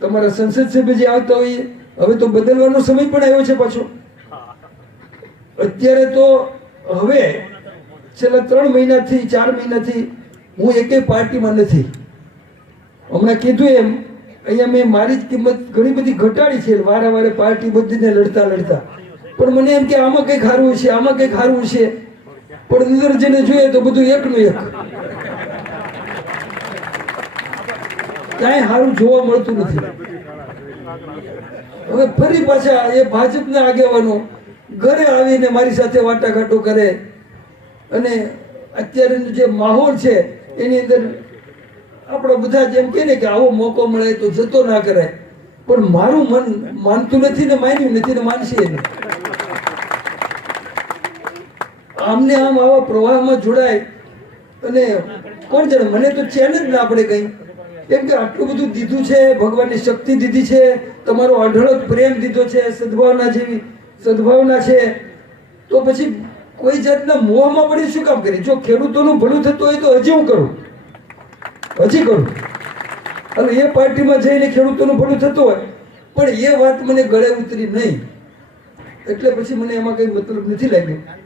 તમારા સંસદ સભ્ય જે આવતા હોય હવે તો બદલવાનો સમય પણ આવ્યો છે પાછો. અત્યારે તો હવે છેલ્લા ત્રણ મહિનાથી, ચાર મહિનાથી હું એકેય પાર્ટીમાં નથી. હમણાં કીધું એમ, અહીંયા મેં મારી જ કિંમત ઘણી બધી ઘટાડી છે, વારે વારે પાર્ટી બધીને લડતા લડતા. પણ મને એમ કે આમાં કંઈક હારવું છે આમાં કંઈક હારવું છે પણ અંદર જઈને જોઈએ તો બધું એકનું એક. ક્યાંય સારું જોવા મળતું નથી. હવે ફરી પાછા એ ભાજપના આગેવાનો ઘરે આવીને મારી સાથે વાટાઘાટો કરે અને અત્યારેનો જે માહોલ છે, એની અંદર આપણે બધા જેમ કહે ને કે આવો મોકો મળે તો જતો ના કરાય. પણ મારું મન માનતું નથી ને માન્યું નથી ને માનશે નહીં. આમને આમ આવા પ્રવાહમાં જોડાય અને કોણ જાણે, મને તો ચેન જ ના પડે કઈ. કેમ કે આટલું બધું દીધું છે, ભગવાનની શક્તિ દીધી છે, તમારો અઢળક પ્રેમ દીધો છે, સદભાવના જેવી સદભાવના છે, તો પછી કોઈ જાતના મોહમાં પડી શું કામ કરી? જો ખેડૂતોનું ભલું થતું હોય તો હજી હું કરું? હજી કરું? અને એ પાર્ટીમાં જઈને ખેડૂતોનું ભલું થતું હોય, પણ એ વાત મને ગળે ઉતરી નહીં. એટલે પછી મને એમાં કંઈ મતલબ નથી લાગ્યો.